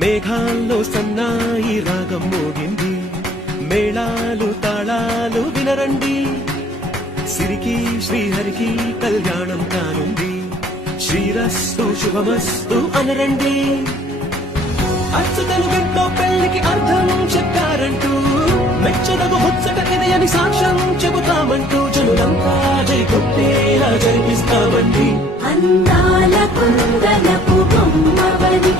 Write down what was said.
మేఘాల్లో సన్నాయి రాగం మోగింది, మేళాలు తాళాలు వినరండి, సిరికి శ్రీహరికి కళ్యాణం కానుంది, శ్రీరస్తు శుభమస్తు అనరండి. అచ్చతలు గంటో పెళ్లికి అర్థం చెప్పారంటూ, మెచ్చదగు ముచ్చట ఇది అని సాక్ష్యం చెబుతామంటూ, జనులంతా జై కొట్టేలా జరిపిస్తామండి. అందాల కుందనపు బొమ్మవని